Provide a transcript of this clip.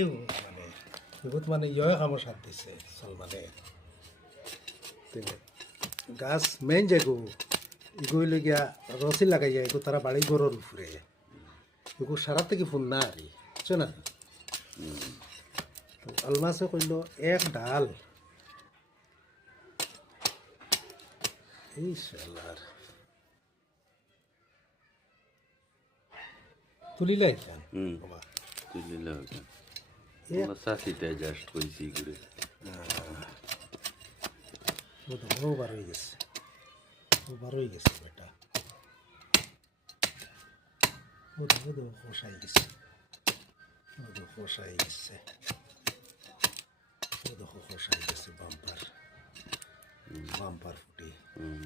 মানে বহুত মানে ইয়ে কামৰ সাথ দিছে চলমানে তেনে গাছ মেইন যেগু ইগুইলগিয়া রসি লাগাই যায় এগু তারা বাড়ি গরর উপরে। এগু সারা থেকে ফোন না আরি বুঝছ না? তো আলমাসে কইল এক ডাল। এই শালার। তুলিলাই খান আমার চাষিটা জাস্ট কইছি করে ও তো ও বার হয়ে গেছে ও বার হয়ে গেছে বেটা ও তো ও তো খোসাই গেছে ও তো খোসাই গেছে ও তো খোসাই গেছে বাম্পার বাম্পার ফুটি হুম